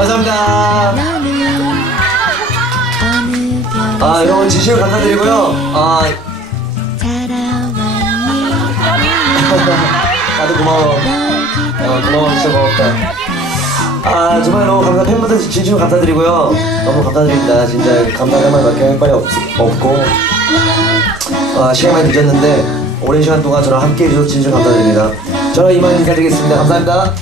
감사합니다. 여러분 진심으로 감사드리고요. 다들 고마워. 고마워, 진짜 고맙다. 정말로 팬분들 진심으로 감사드리고요. 너무 감사드립니다. 진짜 감사할 말밖에 할 말이 없고 시간이 많이 늦었는데 오랜 시간 동안 저랑 함께 해주셔서 진심으로 감사드립니다. 저는 이만 인사드리겠습니다. 감사합니다.